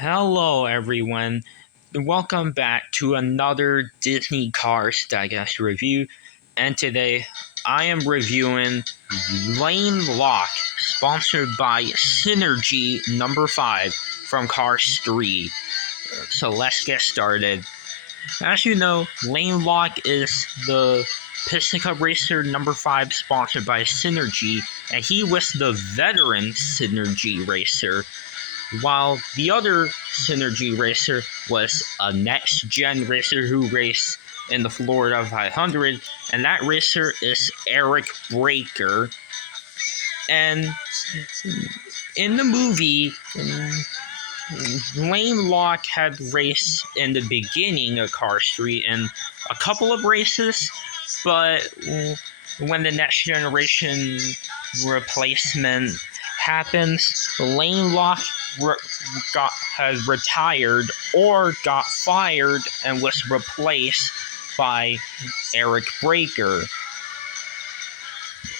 Hello, everyone. Welcome back to another Disney Cars Digest review. And today I am reviewing Lane Locke, sponsored by Synergy number 5 from Cars 3. So let's get started. As you know, Lane Locke is the Piston Cup Racer number 5 sponsored by Synergy, and he was the veteran Synergy racer, while the other Synergy racer was a next-gen racer who raced in the Florida 500, and that racer is Eric Breaker. And in the movie, Lane Locke had raced in the beginning of Cars 3 in a couple of races, but when the next generation replacement happens, Lane Locke had retired or got fired and was replaced by Eric Breaker.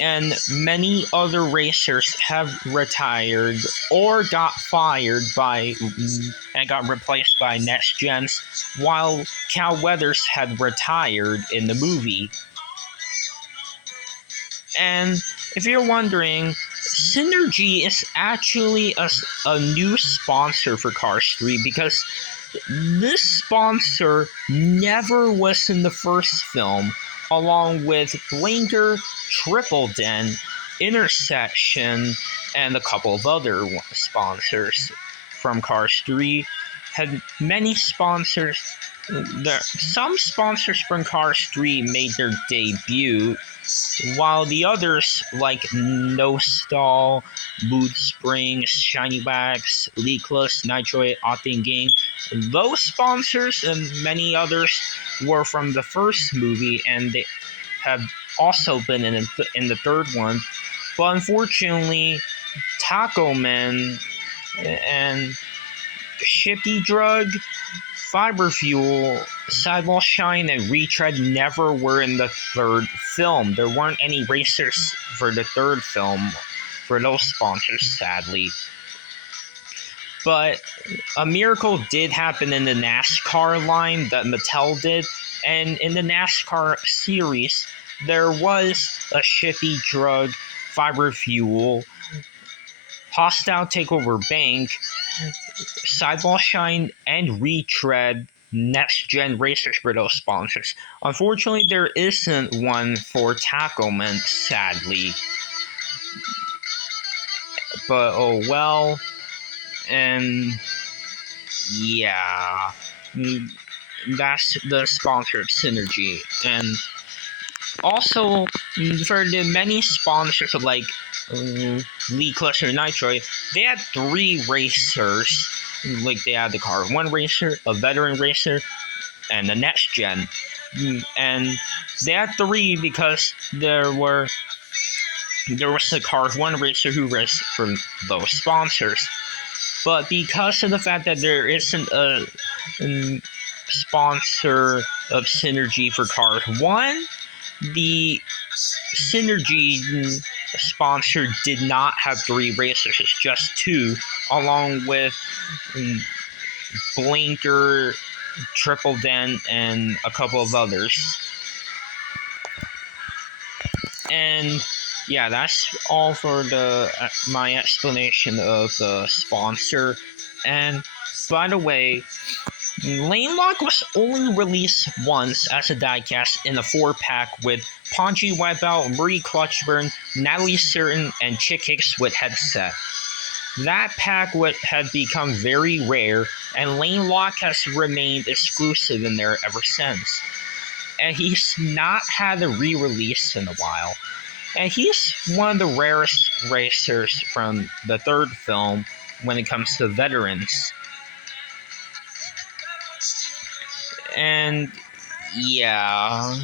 And many other racers have retired or got fired and got replaced by next gens, while Cal Weathers had retired in the movie. And if you're wondering, Synergy is actually a new sponsor for Cars 3 because this sponsor never was in the first film, along with Blinker, Triple Den, Intersection, and a couple of other sponsors from Cars 3. Had many sponsors. Some sponsors from Cars 3 made their debut, while the others, like No Stall, Mood Springs, Shiny Wax, Leakless, Nitroid, Octane Gang, those sponsors and many others were from the first movie, and they have also been in the third one. But unfortunately, Taco Man and Shifty Drug, Fiber Fuel, Sidewall Shine, and Retread never were in the third film. There weren't any racers for the third film for those sponsors, sadly. But a miracle did happen in the NASCAR line that Mattel did, and in the NASCAR series, there was a Shifty Drug, Fiber Fuel, Hostile Takeover Bank, Sidewall Shine, and Retread next-gen racers for those sponsors. Unfortunately, there isn't one for Taco Man, sadly. But oh well. And yeah, that's the sponsor of Synergy. And also, for the many sponsors of like Lee Cluster Nitroid, they had 3 racers. Like they had the Car 1 racer, a veteran racer, and the next gen. And they had 3 because there was the Car 1 racer who raced for those sponsors. But because of the fact that there isn't a sponsor of Synergy for Car 1, the Synergy sponsor did not have 3 racers, it's just 2, along with Blinker, Triple Den, and a couple of others. And yeah, that's all for my explanation of the sponsor. And by the way, Lane Locke was only released once as a diecast in a 4-pack with Ponji Wipeout, Marie Clutchburn, Natalie Certain, and Chick Hicks with headset. That pack had become very rare, and Lane Locke has remained exclusive in there ever since. And he's not had a re-release in a while. And he's one of the rarest racers from the third film when it comes to veterans. And yeah.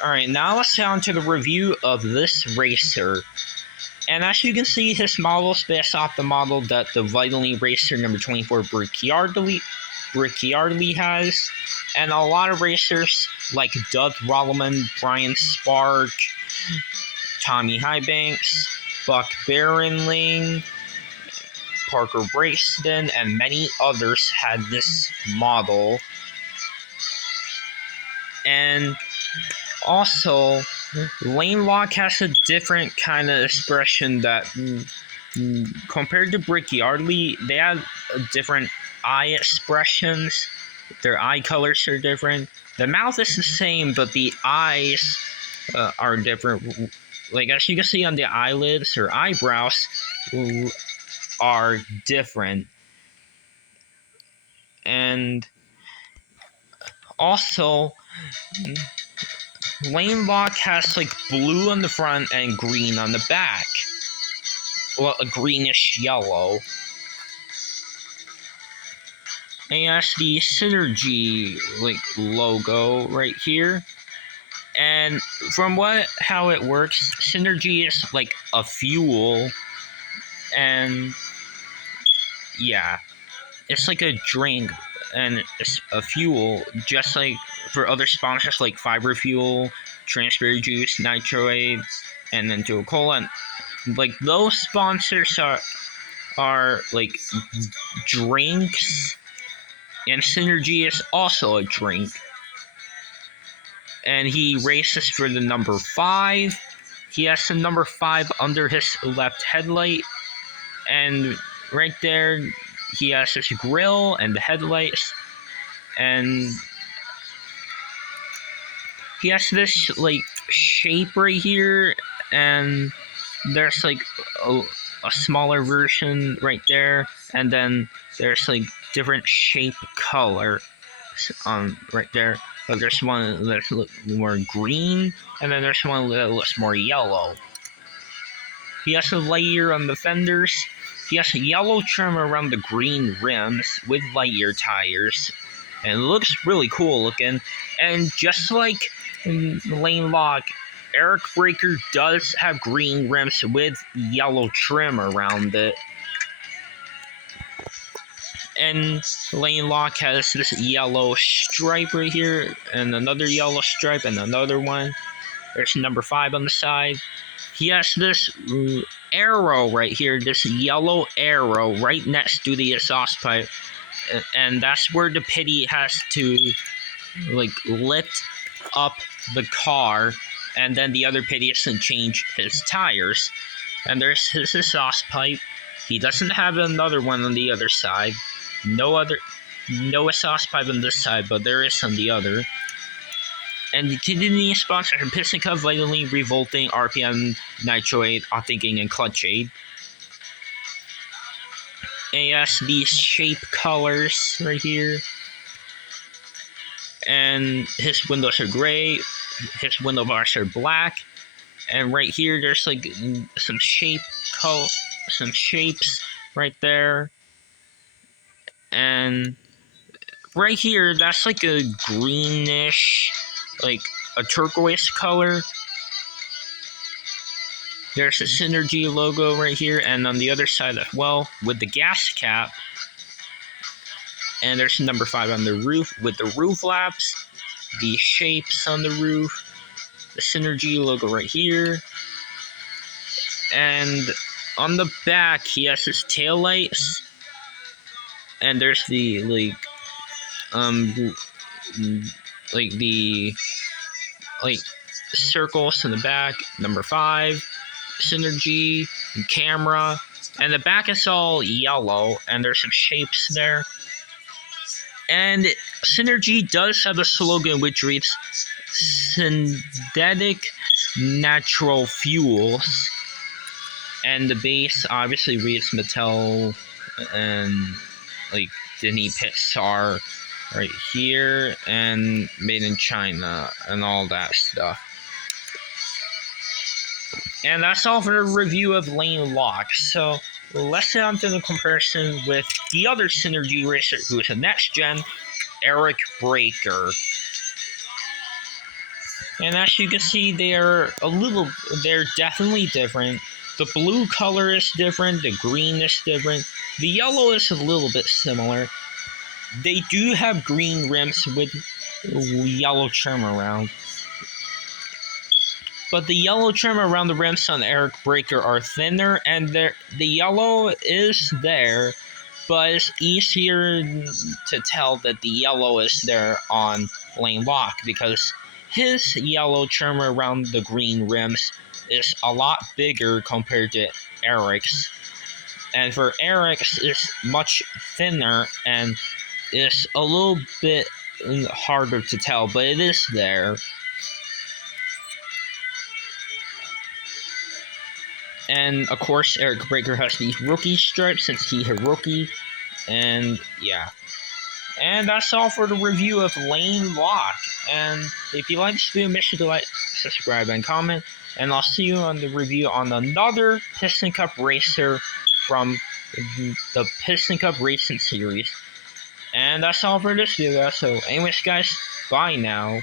Alright, now let's get on to the review of this racer. And as you can see, his model is based off the model that the Vitally Racer number 24 Brickyardly has. And a lot of racers like Doug Rolleman, Brian Spark, Tommy Highbanks, Buck Barronling, Parker Braceden, and many others had this model. And also, Lane Locke has a different kind of expression that, compared to Brickyardly, they have different eye expressions. Their eye colors are different. The mouth is the same, but the eyes are different. Like, as you can see on the eyelids or eyebrows are different. And also, Lane Locke has like blue on the front and green on the back. Well, a greenish yellow. And he has the Synergy like logo right here. And from how it works, Synergy is like a fuel, and yeah, it's like a drink and it's a fuel, just like for other sponsors like Fiber Fuel, Transberry Juice, Nitroid, and then Coca-Cola. And like those sponsors are like drinks, and Synergy is also a drink. And he races for the number 5. He has the number 5 under his left headlight, and right there he has his grill and the headlights, and he has this like shape right here, and there's like a smaller version right there, and then there's like different shape color right there. But there's one that's more green, and then there's one that looks more yellow. He has a Lightyear on the fenders. He has a yellow trim around the green rims with Lightyear tires, and it looks really cool looking. And just like Lane Locke, Eric Breaker does have green rims with yellow trim around it. And Lane Locke has this yellow stripe right here, and another yellow stripe, and another one. There's number 5 on the side. He has this arrow right here, this yellow arrow right next to the exhaust pipe, and that's where the pity has to like lift up the car, and then the other pity has to change his tires. And there's his exhaust pipe. He doesn't have another one on the other side. No exhaust pipe on this side, but there is on the other. And the continuing sponsors are Piston Cup, Vitally, Revolting, RPM, Nitroid, Thinking, and Clutch Aid. And he has these shape colors right here. And his windows are gray. His window bars are black. And right here, there's like some shapes right there. And right here, that's like a greenish, like a turquoise color. There's a Synergy logo right here, and on the other side as well, with the gas cap. And there's number 5 on the roof with the roof flaps, the shapes on the roof, the Synergy logo right here. And on the back, he has his taillights. And there's the circles in the back, number 5, Synergy, and camera, and the back is all yellow, and there's some shapes there. And Synergy does have a slogan which reads synthetic natural fuels, and the base obviously reads Mattel and like Disney Pixar right here, and made in China and all that stuff. And that's all for the review of Lane Locke. So let's get on to the comparison with the other Synergy racer who is a next gen, Eric Breaker. And as you can see, they're definitely different. The blue color is different, the green is different, the yellow is a little bit similar. They do have green rims with yellow trim around. but the yellow trim around the rims on Eric Breaker are thinner, and the yellow is there, but it's easier to tell that the yellow is there on Lane Locke because his yellow trim around the green rims is a lot bigger compared to Eric's. And for Eric's, it's much thinner and it's a little bit harder to tell, but it is there. And of course, Eric Breaker has these rookie stripes since he's a rookie. And yeah. And that's all for the review of Lane Locke. And if you like this video, make sure to like, subscribe, and comment. And I'll see you on the review on another Piston Cup racer from the Piston Cup Racing Series. And that's all for this video, guys. So anyways, guys, bye now.